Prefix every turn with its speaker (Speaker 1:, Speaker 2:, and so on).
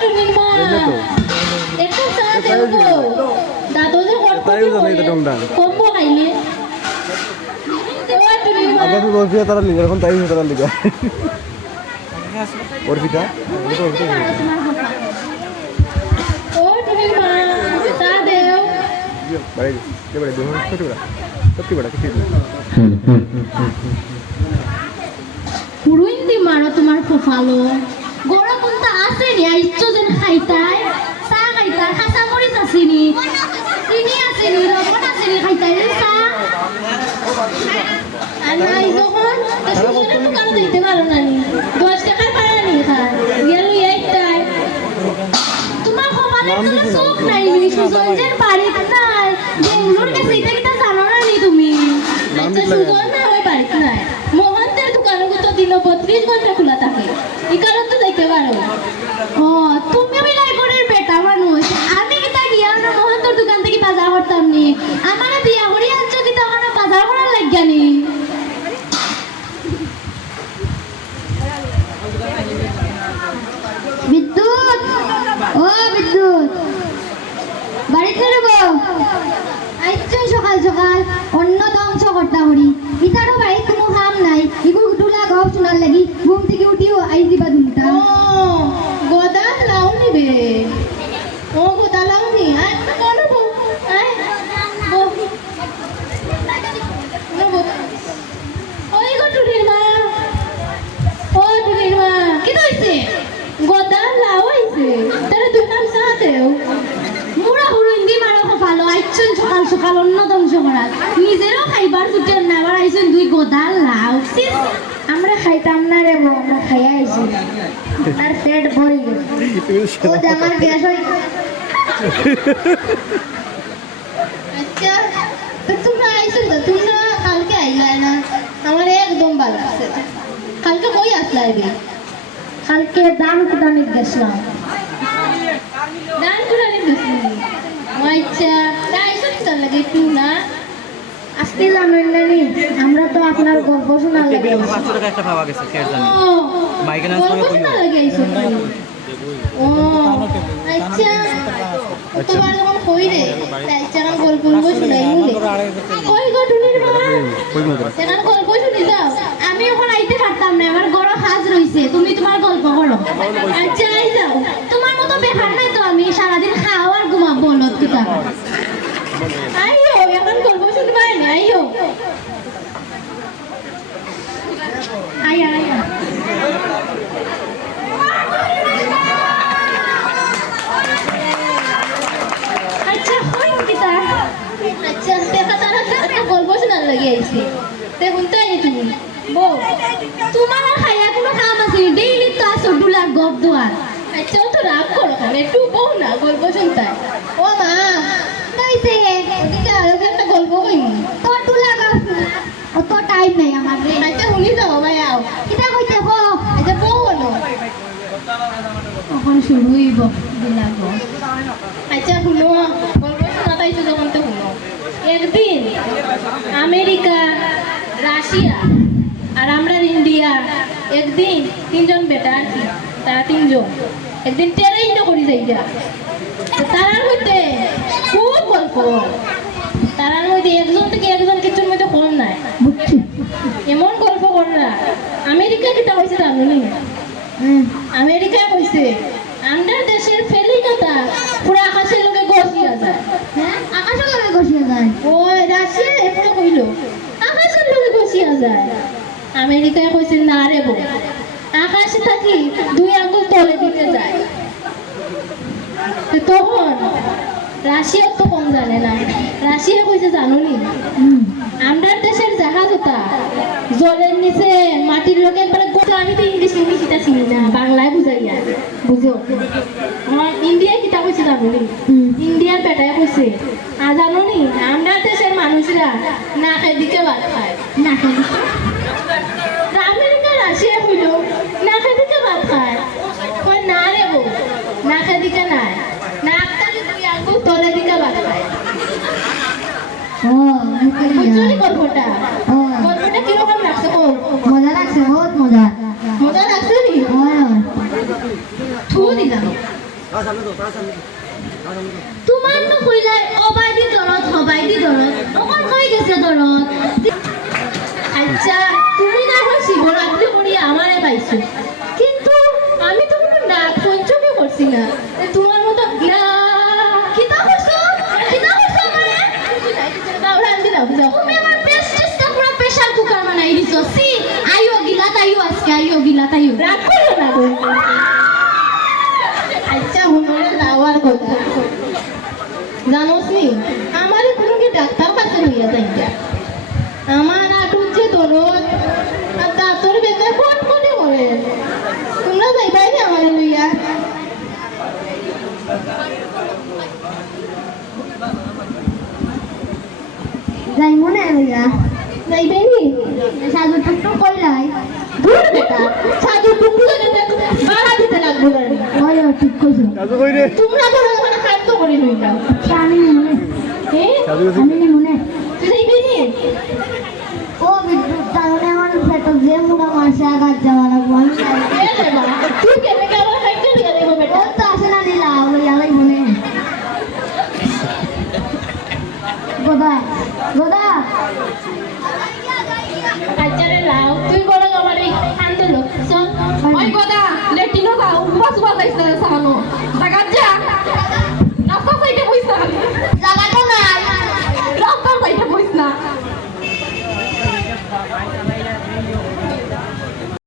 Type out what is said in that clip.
Speaker 1: টুনির মা
Speaker 2: আগে তো তারা লিগা এখন তাই তারা লিগা অর্পিতা অর্পিতা
Speaker 1: মারো তোমার ফোফালো গড়া কোনটা আছে নি আইচ্ছো যেন খাইতাই চা খাইতাই খাসা মরিচ আসিনি চিনি আসিনি লবণ আসিনি খাইতাই রে চা আর নাই যখন দোকানে দিতে পারো না দশ টাকার পারা নি খায় গেল এইটাই তোমার কপালে। চোখ নাই সুজন যেন বাড়িতে নাই। বেঙ্গলোর গেছে এটা কিটা জানো না নি তুমি? আচ্ছা সুজন না ওই বাড়িতে নাই। মোহনদের দোকানে তো দিন বত্রিশ ঘণ্টা খোলা থাকে। এই কারণ পারো। ও তুমি বিলাইপুরের বেটা মানুষ। আমি কিতা গিয়া আমরা মোহনদের দোকান থেকে বাজার করতাম নি? আমার বিয়া করি আনছো কিতা ওখানে বাজার করার লাগিয়া নি? বিদ্যুৎ, ও বিদ্যুৎ। বাড়িতে নেব আইছো সকাল সকাল অন্য ধ্বংস করতা করি ইতারও বাড়ি কোনো কাম নাই। ইগুল গুটুলা গপ শোনার লাগি ঘুম থেকে উঠিও আই দিবা দুটা গদা লাউ নিবে ও গদা লাউ নি আই কোন বো আই বো নবো ওই গো টুনির মা ও টুনির মা কি হইছে গদা লাউ হইছে তারে দুই কাপ চা দেও মুড়া হুরুন্দি মারো ভালো আইছেন সকাল সকাল অন্য নিজেরও খাইবার জুটেন না আবার আইছেন দুই গোদা লাউ। আমরা খাইতাম না রে বউ আমরা খাইয়া আইছি আর পেট ভরে গেছে। আমার গ্যাস হয়ে আচ্ছা তোমরা আইছো তো, তোমরা কালকে আইলাই না? আমার একদম ভালো না। কালকে কই আসলা এবে কালকে দান কুদানি গেছিলাম। দান কুদানি গেছিলাম আচ্ছা তার লাগে একটু না জানেন না নি আমরা তো আপনার গল্প লাগে।
Speaker 3: একটা পাওয়া গেছে জানি।
Speaker 1: ও আচ্ছা তোমার যখন কই রে? আচ্ছা আমার গল্প গল্প শোনাই মুলে। কই গো টুনির মা?
Speaker 2: কই মতো
Speaker 1: সেখানে গল্প শুনি যাও। আমি ওখানে আইতে পারতাম না আমার গড় হাজ রইছে। তুমি তোমার গল্প করো আচ্ছা আই যাও তোমার মতো বেকার নাই তো আমি সারাদিন খাও আর ঘুমাবো বলত কিতা আইও এখন গল্প শুনবা না আইও আয়া আয়া আচ্ছা হই কিতা আচ্ছা দেখা তারা গল্প শোনার লাগে আইছি দেখুন তাই তুমি বউ তোমার আর খাইয়া কোনো কাম আছে ডেইলি তো আসো ডুলা তো শুনতে ও মা তাইছে ওদিকে আরও একটা গল্প কইনি তোর ডুলা গপ অত টাইম নাই আমার আচ্ছা শুনি যাও ভাই আও। কিতা কইতে কো আচ্ছা বউ হলো। এখন শুরু হইব ডুলা গপ আচ্ছা শুনো। গল্প শোনাতে আইছো যখন তো শুনো। একদিন আমেরিকা রাশিয়া আর আমরা ইন্ডিয়া একদিন তিনজন বেটা আর তারা তিনজন। একদিন ট্রেন করি যাইয়া তো তারার মধ্যে খুব গল্প একজন থেকে একজন কিছুর মধ্যে কম নাই। এমন গল্প কররা আমেরিকা কিটা হয়েছে দেশের ফেলিকাটা পুরো আকাশের লোকে গছিয়া যায়। হ্যাঁ? আকাশের লোকে গছিয়া যায়? ওই রাশিয়া এপুরো কইলো আকাশের লোকে গছিয়া যায়। আমেরিকায় কইছে না রে বউ আকাশে থাকি দুই আঙ্গুল তলে দিতে যায়। তখন রাশিয়া তো কম জানে না। রাশিয়া কইছে জানুনি আমরা দেশের জাহাজ ওটা। জলের নিচে মাটির লোকে একবারে গোটা আমি তো ইংলিশ ইংলিশ এটা চিনি না বাংলায় বুঝাইয়া বুঝো? আমার ইন্ডিয়ায় কিতা কইছে জানুনি? ইন্ডিয়ার পেটায় কইছে আর জানুনি আমরা দেশের মানুষরা না খাই দিকে ভাত খায় না দিকে আমেরিকা রাশিয়া হইল না খাই দিকে ভাত খায় কই না রে বউ না খাই দিকে নাই নাক তাকে তলে দিকে ভাত খায় বুঝলি গল্পটা গল্পটা কীরকম লাগছে কো
Speaker 4: মজা লাগছে বহুত মজা।
Speaker 1: মজা লাগছে নি? থু দিলাম
Speaker 4: তোমার তো কইলাই অবাইদি দরদ হবাইদি দরদ অকল কই গেছে দরদ
Speaker 1: আচ্ছা তুমি না হয় শিবরাত্রি করি আমারে পাইছো। কিন্তু আমি তো কোনো নাগ পঞ্চমী করছি না তোমার
Speaker 4: তাইও আজকে আইও গিলা তাইও
Speaker 1: রাগ করো না গো। আচ্ছা হুনরে যাওয়ার কথা জানোস নি আমারে কোনো কি ডাক্তার কাছে লইয়া যাইয়া আমার আটুর যে দরদ আর দাঁতর বেদনা কোন কোনে করে তোমরা যাইবাই না আমারে লইয়া
Speaker 4: যাই মনে হইয়া
Speaker 1: যাইবাই নি
Speaker 4: সাজু টুকটুক কইলাই
Speaker 1: দূর বেটা সাধু টুকু যেন বাড়া দিতে লাগবে। না
Speaker 4: ওই ঠিক কইছো
Speaker 2: সাজু কই রে?
Speaker 1: তোমরা করে খাদ্য করে লইলা
Speaker 4: আমি মনে।
Speaker 2: সাজু গেছে
Speaker 4: আমি মনে।
Speaker 1: তুই যাইবি
Speaker 4: ও বিদ্যুৎ তাহলে আমার যে মুড়া মাসে আঘাত যাওয়া লাগবো। আমি যাই।
Speaker 1: এ রে মা? তুই কেনে কেন খাইতে লইয়া দেবো বেটা?
Speaker 4: তো আসে না নিলা ওই আলাই মনে। গোদা গোদা
Speaker 5: Vai